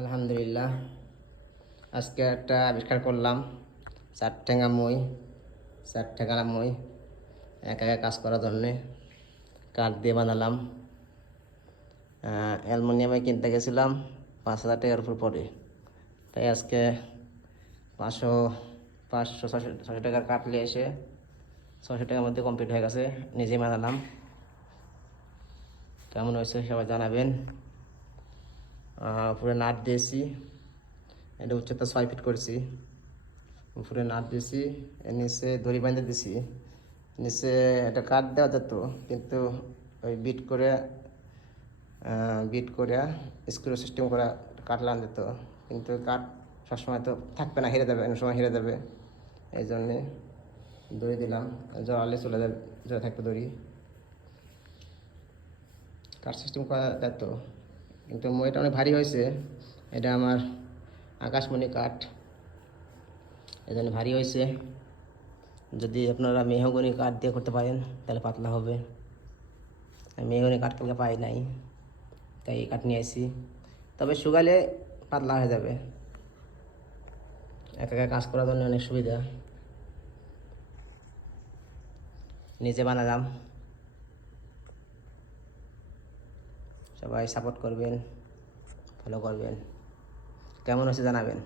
আলহামদুলিল্লাহ, আজকে একটা আবিষ্কার করলাম। চার ঠ্যাঙা মই, চার ঠ্যাঙা মই একা একা কাজ করার জন্যে কাঠ দিয়ে বানালাম। অ্যালুমিনিয়ামে কিনতে গেছিলাম 5,000 টাকার উপর পড়ে। তাই আজকে 500-600 টাকার কাঠ নিয়ে এসে 600 টাকার মধ্যে কমপ্লিট হয়ে গেছে। নিজে বানালাম। কেমন হয়েছে সবাই জানাবেন। উপরে নাট দিয়েছি, এটা উচ্চতা 6 ফিট করেছি। উপরে নাট দিয়েছি, এর নিচে দড়ি বাঁধে দিছি। নিচে এটা কাঠ দেওয়া যেত, কিন্তু ওই বিট করে স্ক্রু সিস্টেম করে কাঠ লাগানো যেত, কিন্তু কাঠ সবসময় তো থাকবে না, হেরে যাবে, অনেক সময় হেরে যাবে। এই জন্যে দড়ি দিলাম, জড়ালে চলে যাবে, জড়ে থাকবে দড়ি। কাঠ সিস্টেম করা যেত, কিন্তু এটা অনেক ভারী হয়েছে। এটা আমার আকাশমণি কাঠ, এই জন্য ভারী হয়েছে। যদি আপনারা মেহগনি কাঠ দিয়ে করতে পারেন তাহলে পাতলা হবে। মেহগনি কাঠ কালকে পাই নাই, তাই এই কাঠ নিয়ে আসি। তবে শুকালে পাতলা হয়ে যাবে। একা একা কাজ করার জন্য অনেক সুবিধা। নিজে বানালাম। সবাই সাপোর্ট করবেন, ফলো করবেন। কেমন হয়েছে জানাবেন।